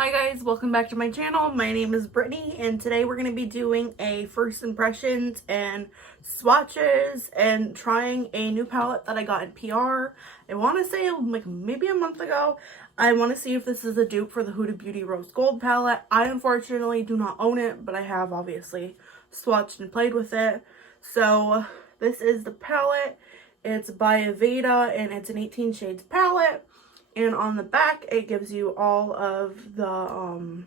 Hi guys, welcome back to my channel. My name is Brittany and today we're going to be doing a first impressions and swatches and trying a new palette that I got in PR. I want to say like maybe a month ago. I want to see if this is a dupe for the Huda Beauty Rose Gold palette. I unfortunately do not own it, but I have obviously swatched and played with it. So this is the palette. It's by Evada and it's an 18 shades palette. And on the back, it gives you all of the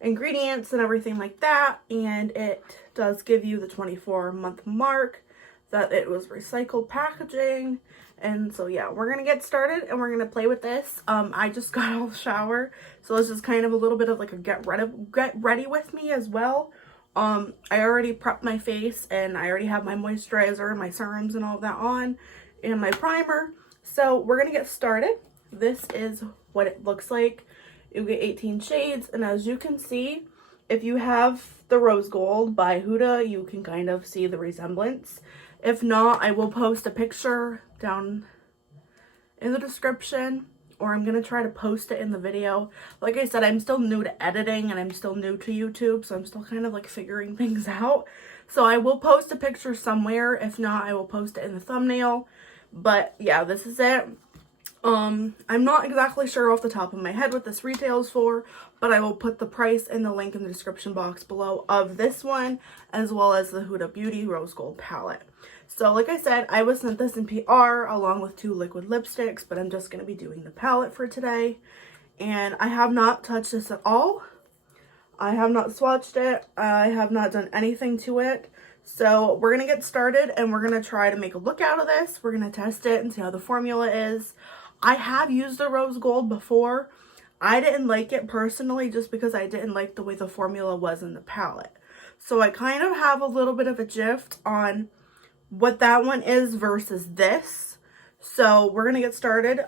ingredients and everything like that. And it does give you the 24-month mark that it was recycled packaging. And so, yeah, we're going to get started and we're going to play with this. I just got out of the shower. So this is kind of a little bit of like a get ready with me as well. I already prepped my face and I already have my moisturizer and my serums and all of that on and my primer. So we're going to get started. This is what it looks like. You get 18 shades, and as you can see, if you have the Rose Gold by Huda, you can kind of see the resemblance. If not, I will post a picture down in the description, or I'm going to try to post it in the video. Like I said, I'm still new to editing, and I'm still new to YouTube, so I'm still kind of like figuring things out. So I will post a picture somewhere. If not, I will post it in the thumbnail. But yeah, this is it. I'm not exactly sure off the top of my head what this retails for, but I will put the price and the link in the description box below of this one, as well as the Huda Beauty Rose Gold palette. So like I said, I was sent this in PR along with 2 liquid lipsticks, but I'm just going to be doing the palette for today. And I have not touched this at all. I have not swatched it. I have not done anything to it. So we're going to get started and we're going to try to make a look out of this. We're going to test it and see how the formula is. I have used the Rose Gold before. I didn't like it personally just because I didn't like the way the formula was in the palette. So I kind of have a little bit of a gist on what that one is versus this. So we're going to get started.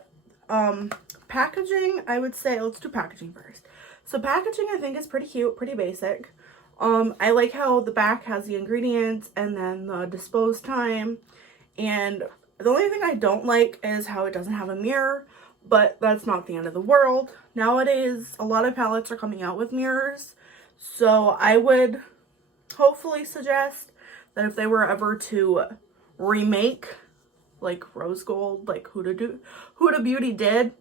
Packaging, I would say, let's do packaging first. So packaging I think is pretty cute, pretty basic. I like how the back has the ingredients and then the dispose time. And the only thing I don't like is how it doesn't have a mirror, but that's not the end of the world. Nowadays, a lot of palettes are coming out with mirrors. So I would hopefully suggest that if they were ever to remake like Rose Gold, like Huda Beauty did,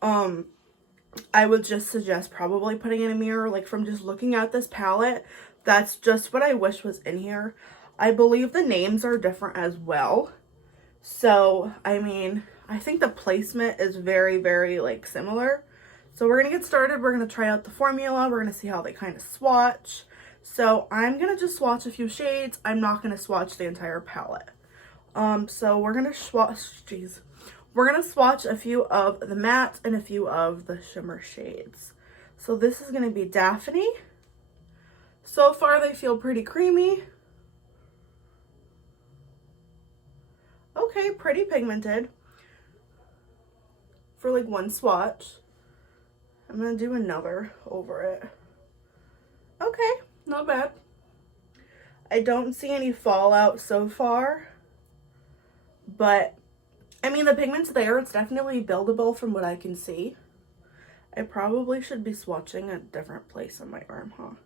I would just suggest probably putting in a mirror. Like from just looking at this palette, that's just what I wish was in here. I believe the names are different as well. So, I mean, I think the placement is very, very like similar. So we're going to get started. We're going to try out the formula. We're going to see how they kind of swatch. So I'm going to just swatch a few shades. I'm not going to swatch the entire palette. So we're going to We're going to swatch a few of the mattes and a few of the shimmer shades. So this is going to be Daphne. So far, they feel pretty creamy. Okay, pretty pigmented for like one swatch. I'm going to do another over it. Okay, not bad. I don't see any fallout so far, but I mean, the pigment's there. It's definitely buildable from what I can see. I probably should be swatching a different place on my arm, huh?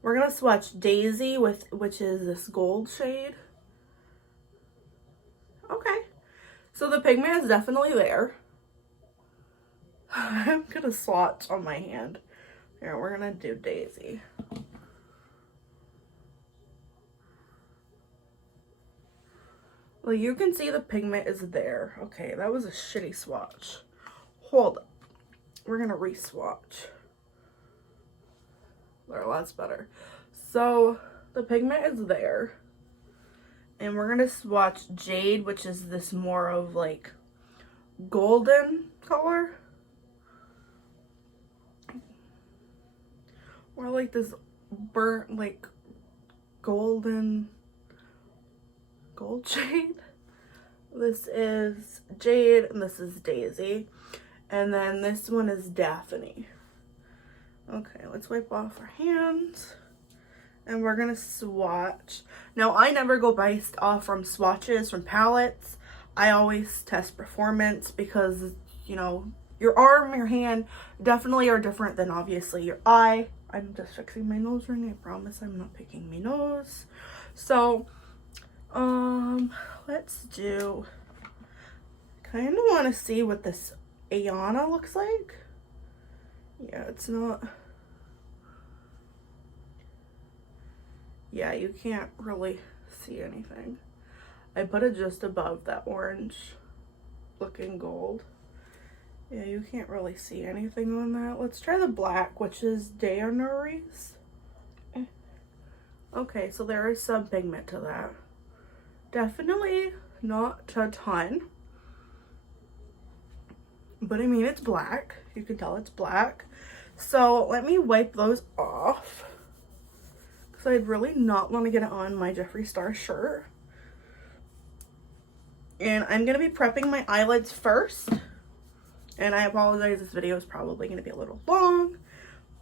We're going to swatch Daisy, which is this gold shade. Okay. So the pigment is definitely there. I'm going to swatch on my hand. Here, we're going to do Daisy. Well, you can see the pigment is there. Okay, that was a shitty swatch. Hold up. We're going to re-swatch. There, that's better. So, the pigment is there. And we're going to swatch Jade, which is this more of like golden color. Or like this burnt, like golden gold shade. This is Jade and this is Daisy. And then this one is Daphne. Okay, let's wipe off our hands. And we're going to swatch. Now, I never go based off from swatches, from palettes. I always test performance because, you know, Your arm, your hand definitely are different than obviously your eye. I'm just fixing my nose ring. I promise I'm not picking my nose. So, let's do, kind of want to see what this Ayana looks like. Yeah, it's not, yeah, you can't really see anything. I put it just above that orange looking gold. Yeah, you can't really see anything on that. Let's try the black, which is Daenerys. Okay, so there is some pigment to that. Definitely not a ton. But I mean, it's black. You can tell it's black. So let me wipe those off, because I'd really not want to get it on my Jeffree Star shirt. And I'm going to be prepping my eyelids first. And I apologize, this video is probably going to be a little long.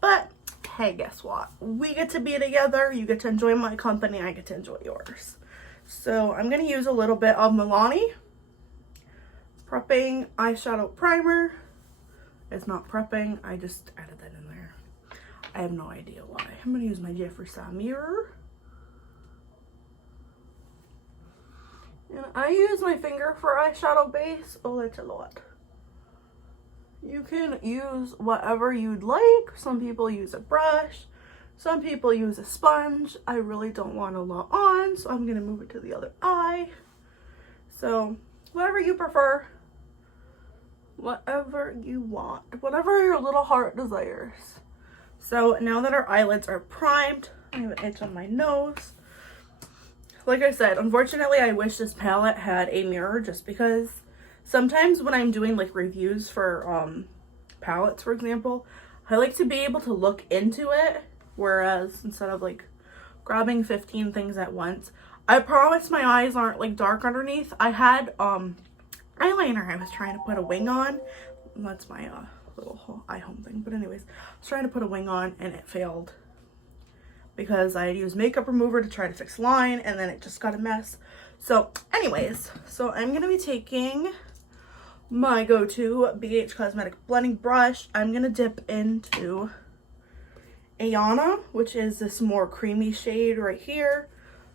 But hey, guess what? We get to be together. You get to enjoy my company. I get to enjoy yours. So I'm going to use a little bit of Milani Prepping Eyeshadow Primer. It's not prepping. I just added that in there. I have no idea why. I'm going to use my Jeffree Star mirror. And I use my finger for eyeshadow base. Oh, that's a lot. You can use whatever you'd like. Some people use a brush. Some people use a sponge. I really don't want a lot on, so I'm going to move it to the other eye. So, whatever you prefer. Whatever you want. Whatever your little heart desires. So, now that our eyelids are primed, I have an itch on my nose. Like I said, unfortunately, I wish this palette had a mirror, just because sometimes when I'm doing like reviews for palettes, for example, I like to be able to look into it, whereas instead of like grabbing 15 things at once. I promise my eyes aren't like dark underneath. I had eyeliner I was trying to put a wing on. That's my little eye home thing. But anyways, I was trying to put a wing on and it failed, because I had used makeup remover to try to fix line, and then it just got a mess. So anyways, so I'm going to be taking my go-to BH Cosmetic blending brush. I'm going to dip into Ayana, which is this more creamy shade right here.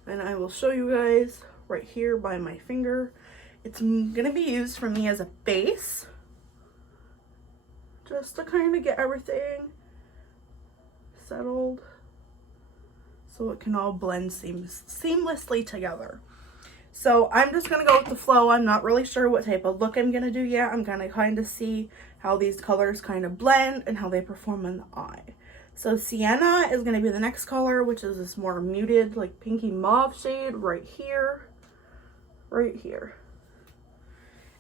And I will show you guys right here by my finger. It's going to be used for me as a base, just to kind of get everything settled, so it can all blend seamlessly together. So I'm just going to go with the flow. I'm not really sure what type of look I'm going to do yet. I'm going to kind of see how these colors kind of blend and how they perform in the eye. So Sienna is going to be the next color, which is this more muted, like pinky mauve shade right here. Right here.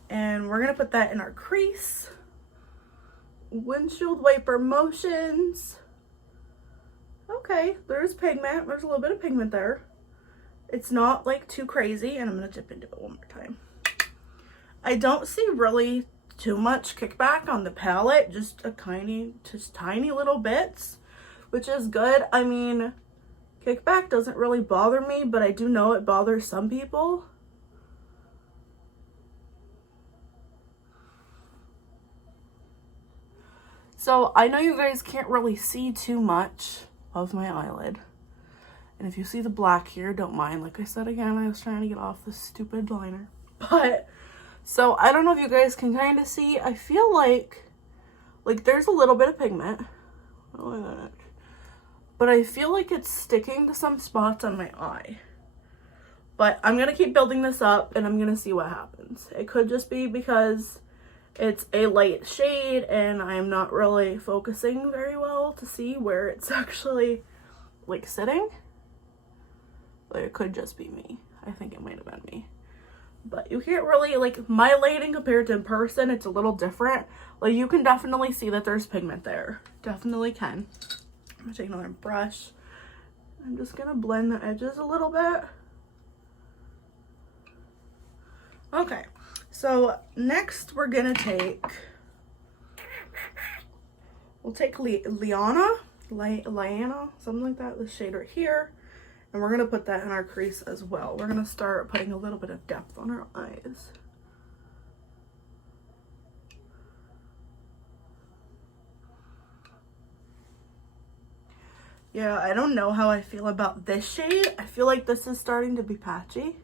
And we're going to put that in our crease. Windshield wiper motions. Okay, there's pigment. There's a little bit of pigment there. It's not like too crazy, and I'm going to dip into it one more time. I don't see really too much kickback on the palette, just tiny little bits, which is good. I mean, kickback doesn't really bother me, but I do know it bothers some people. So I know you guys can't really see too much of my eyelid, and if you see the black here, don't mind. Like I said again, I was trying to get off this stupid liner. But so I don't know if you guys can kind of see. I feel like there's a little bit of pigment, but I feel like it's sticking to some spots on my eye. But I'm gonna keep building this up, and I'm gonna see what happens. It could just be because it's a light shade and I'm not really focusing very well to see where it's actually like sitting. But it could just be me. I think it might have been me. But you can't really, like, my lighting compared to in person, it's a little different. Like, you can definitely see that there's pigment there. Definitely can. I'm gonna take another brush. I'm just gonna blend the edges a little bit. Okay. So next we're gonna take, we'll take Liana, something like that, this shade right here, and we're gonna put that in our crease as well. We're gonna start putting a little bit of depth on our eyes. Yeah, I don't know how I feel about this shade. I feel like this is starting to be patchy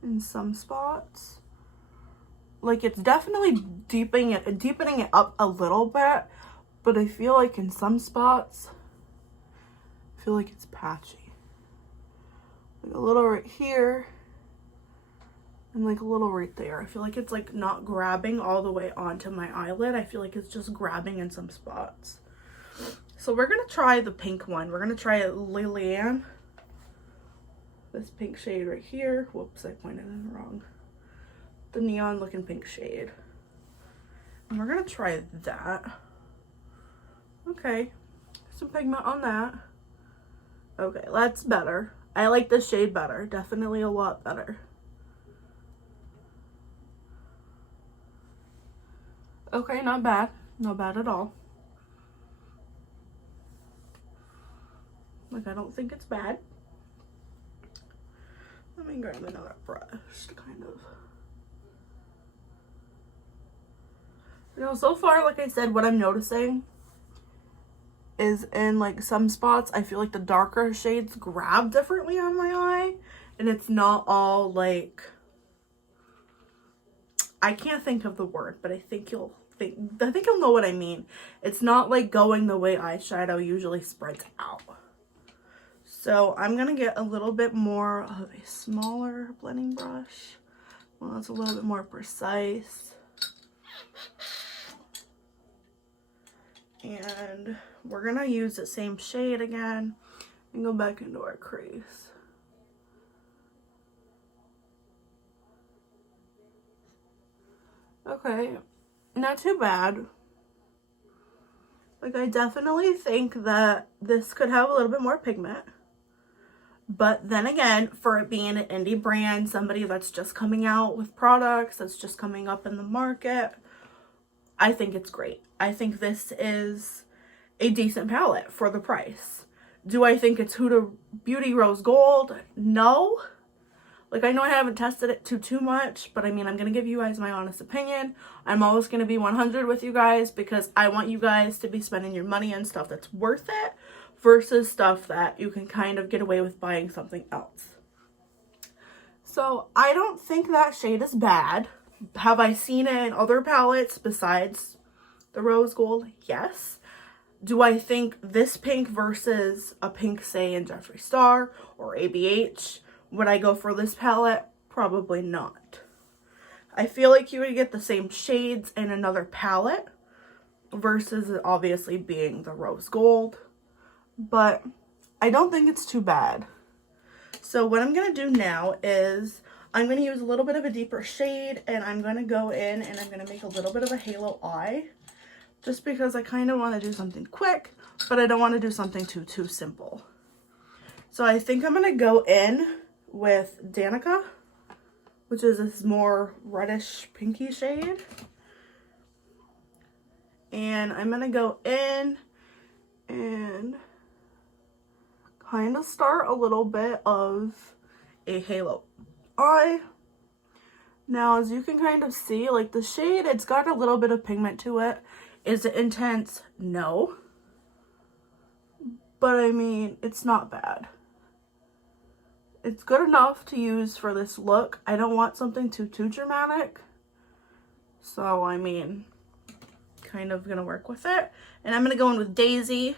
in some spots. Like, it's definitely deepening it up a little bit, but I feel like in some spots, I feel like it's patchy. Like a little right here, and like a little right there. I feel like it's like not grabbing all the way onto my eyelid. I feel like it's just grabbing in some spots. So we're gonna try the pink one. We're gonna try Lillian. This pink shade right here. Whoops, I pointed in wrong. The neon looking pink shade. And we're gonna try that. Okay, some pigment on that. Okay, that's better. I like this shade better. Definitely a lot better. Okay, not bad. Not bad at all. Like, I don't think it's bad. Let me grab another brush to kind of... You know, so far, like I said, what I'm noticing is in like some spots, I feel like the darker shades grab differently on my eye. And it's not all like... I can't think of the word, but I think you'll know what I mean. It's not like going the way eyeshadow usually spreads out. So I'm gonna get a little bit more of a smaller blending brush. Well, it's a little bit more precise. And we're gonna use the same shade again and go back into our crease. Okay, not too bad. Like, I definitely think that this could have a little bit more pigment. But then again, for it being an indie brand, somebody that's just coming out with products, that's just coming up in the market, I think it's great. I think this is a decent palette for the price. Do I think it's Huda Beauty Rose Gold? No. Like, I know I haven't tested it too much, but I mean, I'm going to give you guys my honest opinion. I'm always going to be 100 with you guys because I want you guys to be spending your money on stuff that's worth it versus stuff that you can kind of get away with buying something else. So I don't think that shade is bad. Have I seen it in other palettes besides the rose gold? Yes. Do I think this pink versus a pink, say, in Jeffree Star or ABH, would I go for this palette? Probably not. I feel like you would get the same shades in another palette versus it obviously being the rose gold. But I don't think it's too bad. So what I'm going to do now is I'm going to use a little bit of a deeper shade and I'm going to go in and I'm going to make a little bit of a halo eye. Just because I kind of want to do something quick, but I don't want to do something too simple. So I think I'm going to go in with Danica, which is this more reddish pinky shade. And I'm going to go in and kind of start a little bit of a halo eye. Now, as you can kind of see, like the shade, it's got a little bit of pigment to it. Is it intense? No. But I mean, it's not bad. It's good enough to use for this look. I don't want something too dramatic. So, I mean, kind of gonna work with it. And I'm gonna go in with Daisy,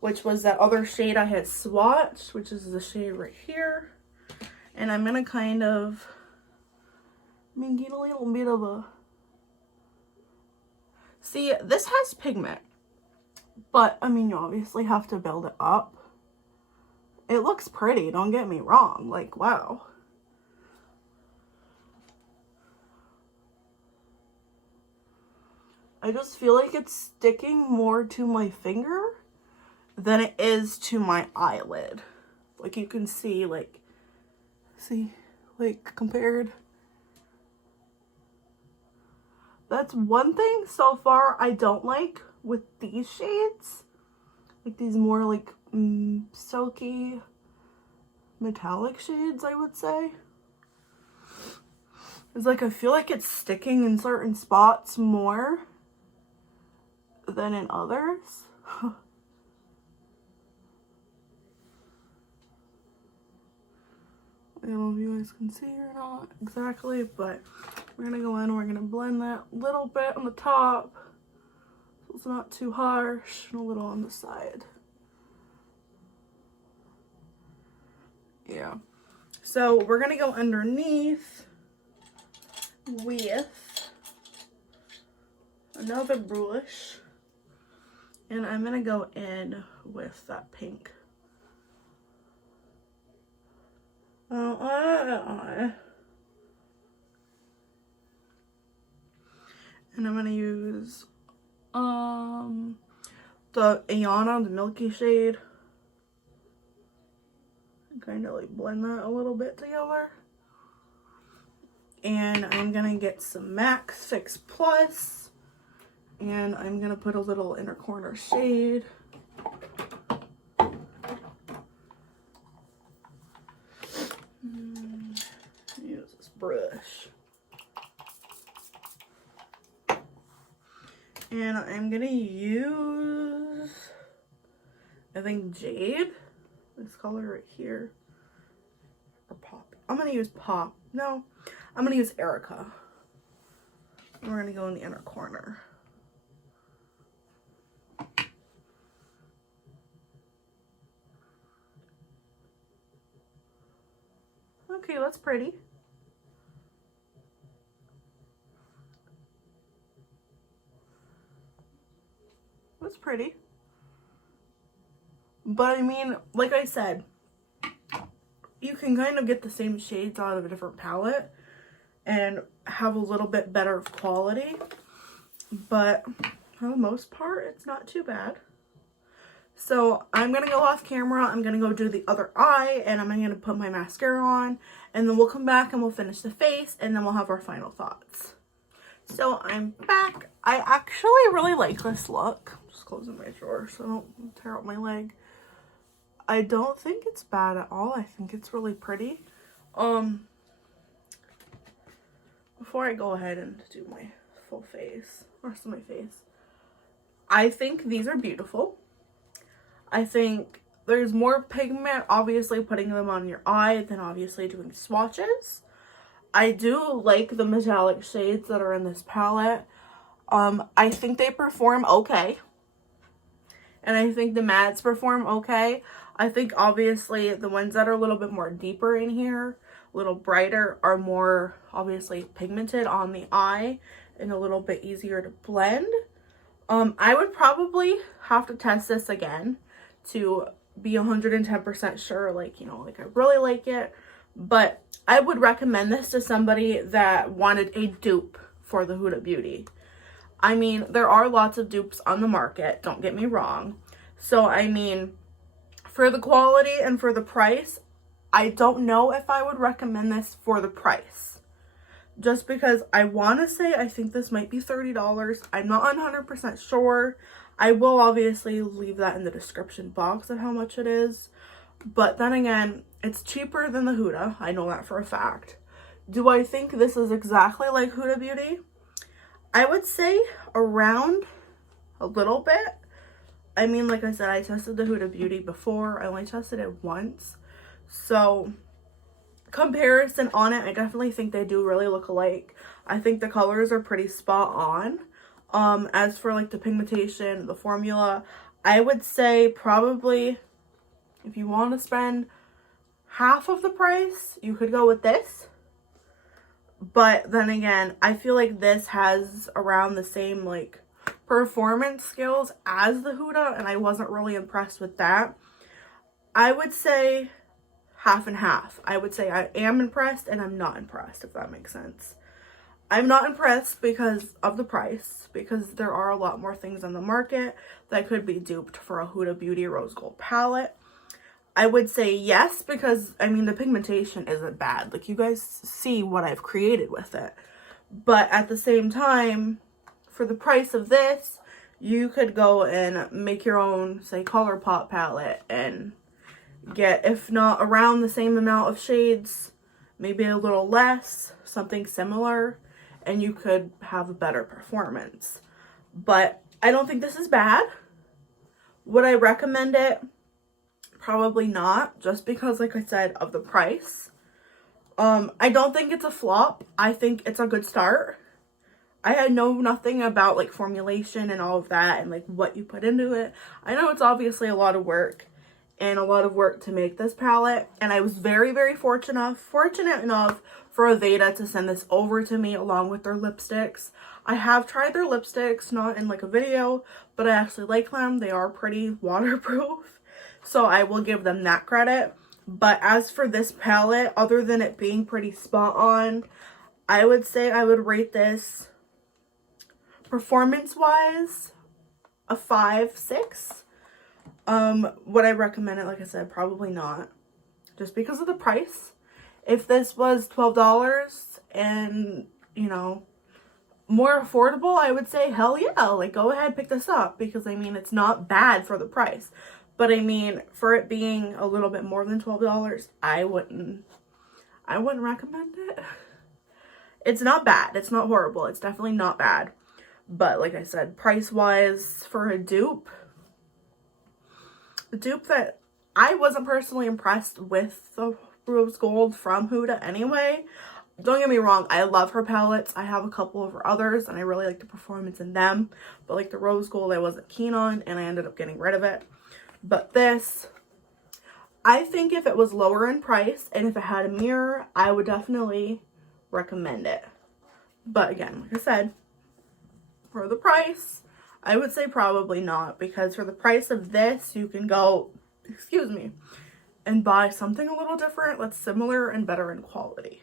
which was that other shade I had swatched, which is the shade right here. And I'm gonna kind of, get a little bit of a... See, this has pigment, but I mean, you obviously have to build it up. It looks pretty, don't get me wrong, like, wow. I just feel like it's sticking more to my finger than it is to my eyelid. Like, you can see, like, compared. That's one thing so far I don't like with these shades. Like these more like silky metallic shades, I would say. It's like I feel like it's sticking in certain spots more than in others. don't know if you guys can see or not exactly, but we're gonna go in, we're gonna blend that little bit on the top so it's not too harsh, and a little on the side. Yeah. So we're gonna go underneath with another brush, and I'm gonna go in with that pink. And I'm gonna use the Ayana, the milky shade, and kind of like blend that a little bit together. And I'm gonna get some MAC Fix Plus, and I'm gonna put a little inner corner shade. Use this brush. And I'm gonna use, I think, Jade, this color right here, or Pop. I'm gonna use Pop. No, I'm gonna use Erica. We're gonna go in the inner corner. Okay, that's pretty. That's pretty. But I mean, like I said, you can kind of get the same shades out of a different palette and have a little bit better quality. But for the most part, it's not too bad. So I'm going to go off camera. I'm going to go do the other eye, and I'm going to put my mascara on, and then we'll come back and we'll finish the face, and then we'll have our final thoughts. So I'm back. I actually really like this look. Just closing my drawer so I don't tear up my leg. I don't think it's bad at all. I think it's really pretty. Before I go ahead and do my full face, rest of my face, I think these are beautiful. I think there's more pigment, obviously, putting them on your eye than obviously doing swatches. I do like the metallic shades that are in this palette. I think they perform okay. And I think the mattes perform okay. I think obviously the ones that are a little bit more deeper in here, a little brighter, are more obviously pigmented on the eye and a little bit easier to blend. I would probably have to test this again to be 110% sure, like, you know, like I really like it. But I would recommend this to somebody that wanted a dupe for the Huda Beauty. I mean, there are lots of dupes on the market, don't get me wrong. So, I mean, for the quality and for the price, I don't know if I would recommend this for the price. Just because I want to say I think this might be $30. I'm not 100% sure. I will obviously leave that in the description box of how much it is. But then again, it's cheaper than the Huda. I know that for a fact. Do I think this is exactly like Huda Beauty? I would say around a little bit. I mean, like I said, I tested the Huda Beauty before. I only tested it once. So, comparison on it, I definitely think they do really look alike. I think the colors are pretty spot on. As for like the pigmentation, the formula, I would say probably if you want to spend half of the price, you could go with this. But then again, I feel like this has around the same like performance skills as the Huda, and I wasn't really impressed with that. I would say half and half. I would say I am impressed and I'm not impressed, if that makes sense. I'm not impressed because of the price, because there are a lot more things on the market that could be duped for a Huda Beauty Rose Gold palette. I would say yes, because, I mean, the pigmentation isn't bad. Like, you guys see what I've created with it. But at the same time, for the price of this, you could go and make your own, say, ColourPop palette and get, if not around the same amount of shades, maybe a little less, something similar, and you could have a better performance. But I don't think this is bad. Would I recommend it? Probably not, just because, like I said, of the price. I don't think it's a flop. I think it's a good start. I know nothing about like formulation and all of that and like what you put into it. I know it's obviously a lot of work and a lot of work to make this palette, and I was very, very fortunate enough for Evada to send this over to me along with their lipsticks. I have tried their lipsticks, not in like a video, but I actually like them. They are pretty waterproof, so I will give them that credit. But as for this palette, other than it being pretty spot on, I would say I would rate this performance wise a 5, 6. Would I recommend it? Like I said, probably not, just because of the price. If this was $12 and, you know, more affordable, I would say hell yeah, like go ahead, pick this up, because I mean it's not bad for the price. But I mean, for it being a little bit more than $12, I wouldn't recommend it. It's not bad, it's not horrible, it's definitely not bad. But like I said, price wise for a dupe that I wasn't personally impressed with the rose gold from Huda anyway. Don't get me wrong, I love her palettes. I have a couple of her others and I really like the performance in them. But like the rose gold I wasn't keen on and I ended up getting rid of it. But this, I think if it was lower in price and if it had a mirror, I would definitely recommend it. But again, like I said, for the price, I would say probably not, because for the price of this, you can go, excuse me, and buy something a little different that's similar and better in quality.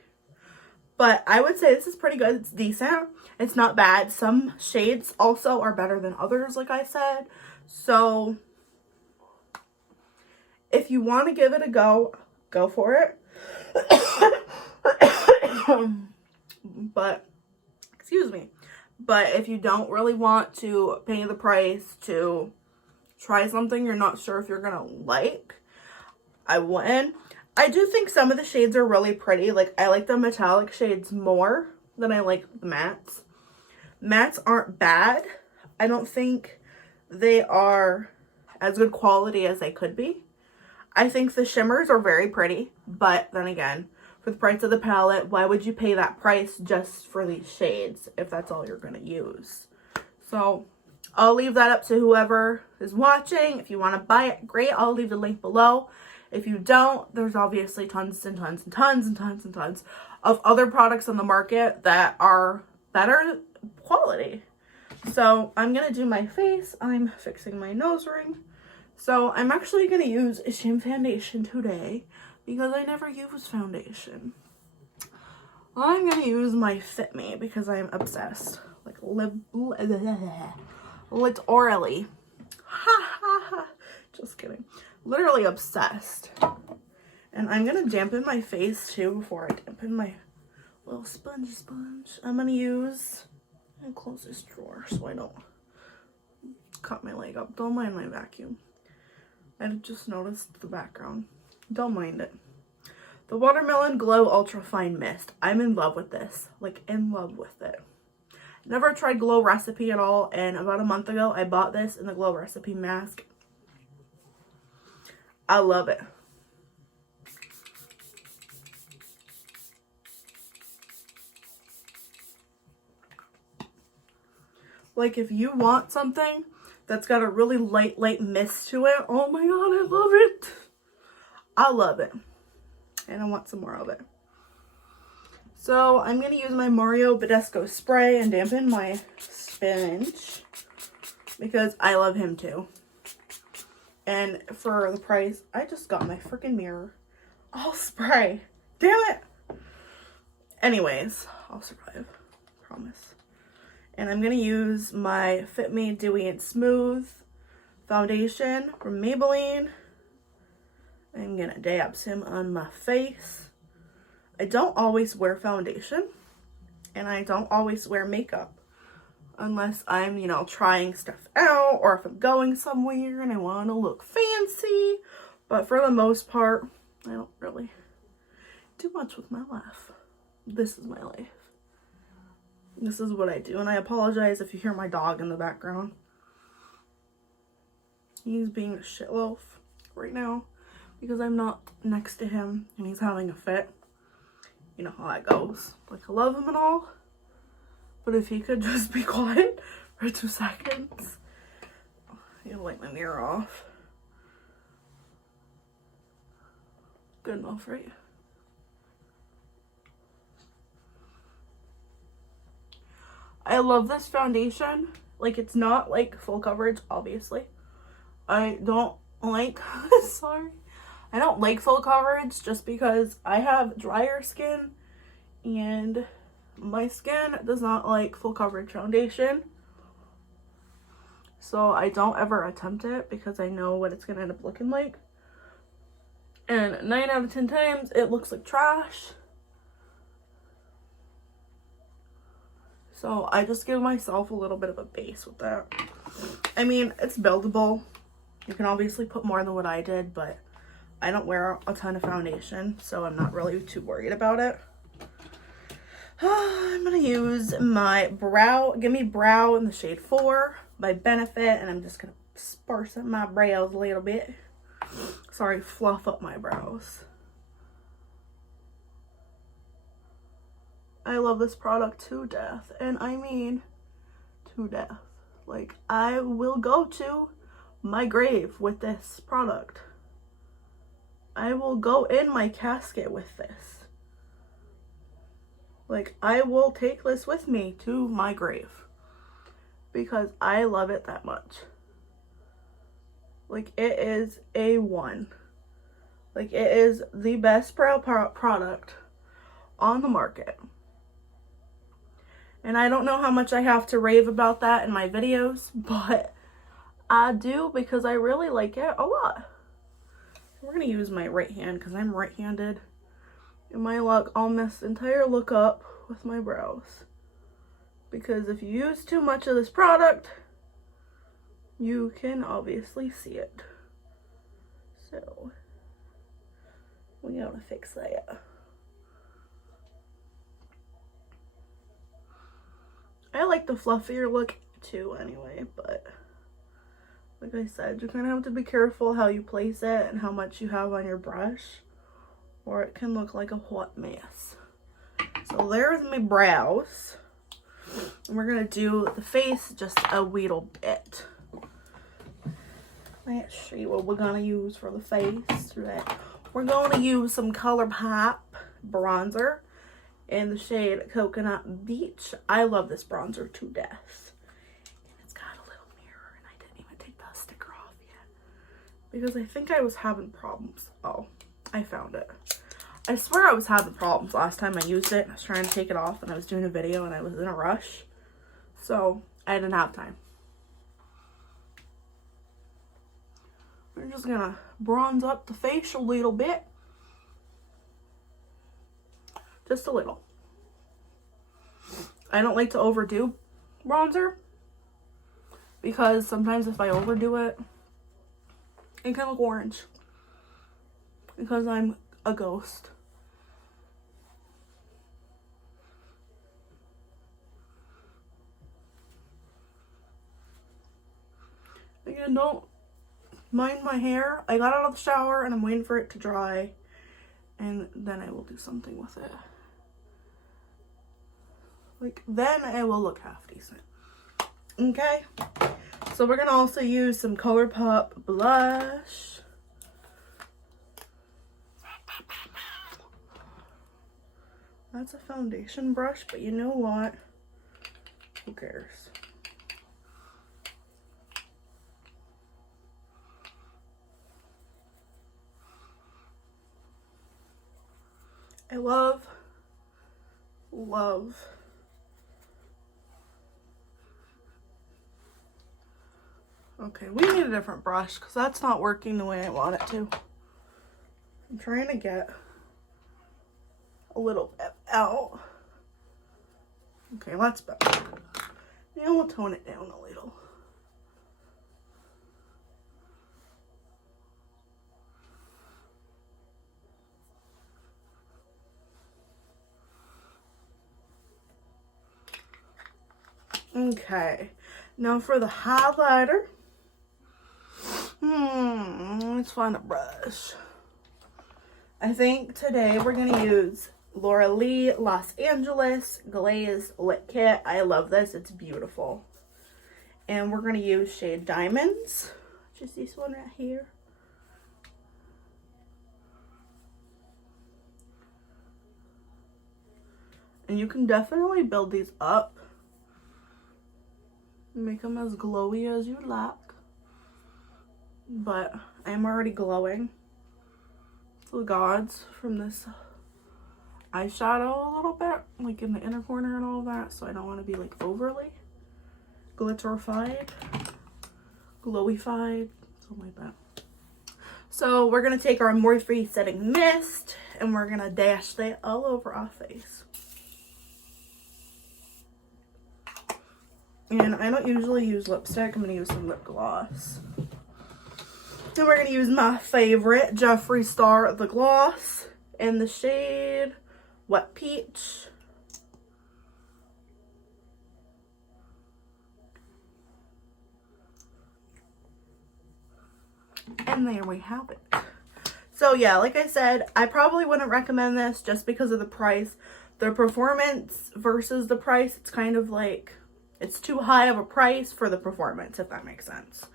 But I would say this is pretty good. It's decent. It's not bad. Some shades also are better than others, like I said. So if you want to give it a go, go for it. But, excuse me. But if you don't really want to pay the price to try something you're not sure if you're going to like, I wouldn't. I do think some of the shades are really pretty. Like, I like the metallic shades more than I like the mattes. Mattes aren't bad. I don't think they are as good quality as they could be. I think the shimmers are very pretty, but then again, for the price of the palette, why would you pay that price just for these shades if that's all you're going to use? So I'll leave that up to whoever is watching. If you want to buy it, great. I'll leave the link below. If you don't, there's obviously tons and tons and tons and tons and tons of other products on the market that are better quality. So I'm going to do my face. I'm fixing my nose ring. So I'm actually going to use a shim foundation today because I never use foundation. I'm going to use my Fit Me because I'm obsessed. Like literally. Ha ha ha. Just kidding. Literally obsessed. And I'm going to dampen my face too before I dampen my little sponge. I'm going to use, and close this drawer so I don't cut my leg up. Don't mind my vacuum. I just noticed the background. Don't mind it. The Watermelon Glow Ultra Fine Mist. I'm in love with this. Like, in love with it. Never tried Glow Recipe at all, and about a month ago, I bought this in the Glow Recipe mask. I love it. Like, if you want something that's got a really light mist to it, oh my god, I love it. I love it. And I want some more of it. So, I'm going to use my Mario Badescu spray and dampen my sponge because I love him too. And for the price, I just got my freaking mirror. I'll spray. Damn it. Anyways, I'll survive. Promise. And I'm going to use my Fit Me Dewy and Smooth foundation from Maybelline. I'm going to dab some on my face. I don't always wear foundation. And I don't always wear makeup. Unless I'm, you know, trying stuff out, or if I'm going somewhere and I want to look fancy. But for the most part, I don't really do much with my life. This is my life. This is what I do. And I apologize if you hear my dog in the background. He's being a shitloaf right now because I'm not next to him and he's having a fit. you know how that goes. Like, I love him and all, but if he could just be quiet for 2 seconds. I'm gonna wipe my mirror off. Good enough, right? I love this foundation. Like, it's not like full coverage, obviously. I don't like, sorry. I don't like full coverage just because I have drier skin and my skin does not like full coverage foundation. So I don't ever attempt it because I know what it's going to end up looking like. And 9 out of 10 times it looks like trash. So I just give myself a little bit of a base with that. I mean, it's buildable. You can obviously put more than what I did, but I don't wear a ton of foundation, so I'm not really too worried about it. I'm going to use my Gimme Brow in the shade 4 by Benefit, and I'm just going to sparse up my brows a little bit. Sorry, fluff up my brows. I love this product to death, and I mean to death. Like, I will go to my grave with this product. I will go in my casket with this. Like, I will take this with me to my grave because I love it that much. Like, it is A1. Like, it is the best brow product on the market. And I don't know how much I have to rave about that in my videos, but I do because I really like it a lot. We're going to use my right hand because I'm right-handed. And my luck, I'll mess the entire look up with my brows. Because if you use too much of this product, you can obviously see it. So, we gotta fix that. I like the fluffier look too anyway, but like I said, you kind of have to be careful how you place it and how much you have on your brush, or it can look like a hot mess. So there's my brows. And we're gonna do the face just a wee bit. Let's see what we're gonna use for the face today. We're gonna use some ColourPop bronzer in the shade Coconut Beach. I love this bronzer to death. And it's got a little mirror, and I didn't even take the sticker off yet because I think I was having problems. Oh, I found it. I swear I was having problems last time I used it. I was trying to take it off and I was doing a video and I was in a rush. So I didn't have time. We're just gonna bronze up the face a little bit. Just a little. I don't like to overdo bronzer because sometimes if I overdo it, it can look orange because I'm a ghost. Again, don't mind my hair. I got out of the shower and I'm waiting for it to dry, and then I will do something with it. Like, then it will look half decent. Okay, so we're gonna also use some ColourPop blush. That's a foundation brush, but you know what? Who cares? I love. Okay, we need a different brush because that's not working the way I want it to. I'm trying to get a little bit out. Okay, that's better. Now we'll tone it down a little. Okay, now for the highlighter. Let's find a brush. I think today we're gonna use Laura Lee Los Angeles Glazed Lit Kit. I love this. It's beautiful. And we're going to use shade Diamonds, which is this one right here. And you can definitely build these up. Make them as glowy as you like. But I am already glowing to the gods from this eyeshadow a little bit, like in the inner corner and all that. So I don't want to be like overly glitterified, glowified, something like that. So we're going to take our Morphe Setting Mist and we're going to dash that all over our face. And I don't usually use lipstick. I'm going to use some lip gloss. And we're going to use my favorite Jeffree Star the gloss in the shade Wet Peach. And there we have it. So yeah, like I said, I probably wouldn't recommend this just because of the price. The performance versus the price, it's kind of like, it's too high of a price for the performance, if that makes sense.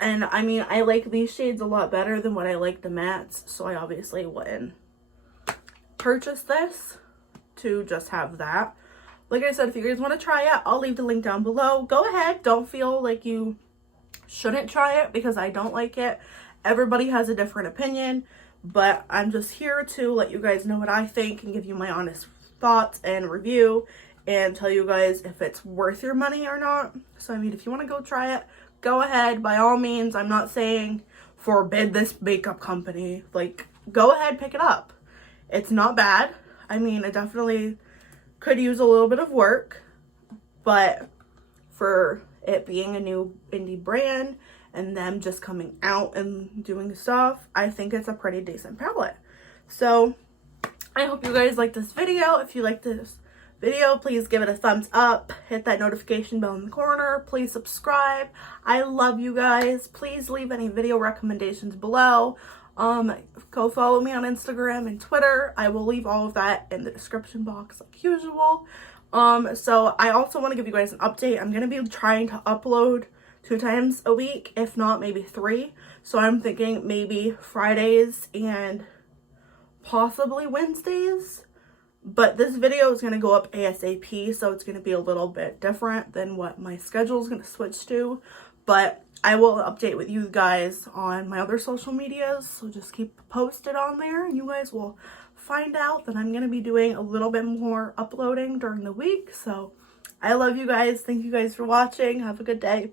And I mean, I like these shades a lot better than what I like the mattes, so I obviously wouldn't purchase this to just have that. Like I said, if you guys want to try it, I'll leave the link down below. Go ahead. Don't feel like you shouldn't try it because I don't like it. Everybody has a different opinion, but I'm just here to let you guys know what I think and give you my honest thoughts and review and tell you guys if it's worth your money or not. So I mean, if you want to go try it, go ahead, by all means. I'm not saying forbid this makeup company. Like, go ahead, pick it up. It's not bad. I mean, it definitely could use a little bit of work, but for it being a new indie brand and them just coming out and doing stuff, I think it's a pretty decent palette. So I hope you guys like this video. If you like this video, please give it a thumbs up, hit that notification bell in the corner, please subscribe. I love you guys. Please leave any video recommendations below. Go follow me on Instagram and Twitter. I will leave all of that in the description box like usual. So I also want to give you guys an update. I'm going to be trying to upload 2 times a week, if not maybe 3. So I'm thinking maybe Fridays and possibly Wednesdays. But this video is going to go up ASAP, so it's going to be a little bit different than what my schedule is going to switch to. But I will update with you guys on my other social medias, so just keep posted on there, and you guys will find out that I'm going to be doing a little bit more uploading during the week. So I love you guys. Thank you guys for watching. Have a good day.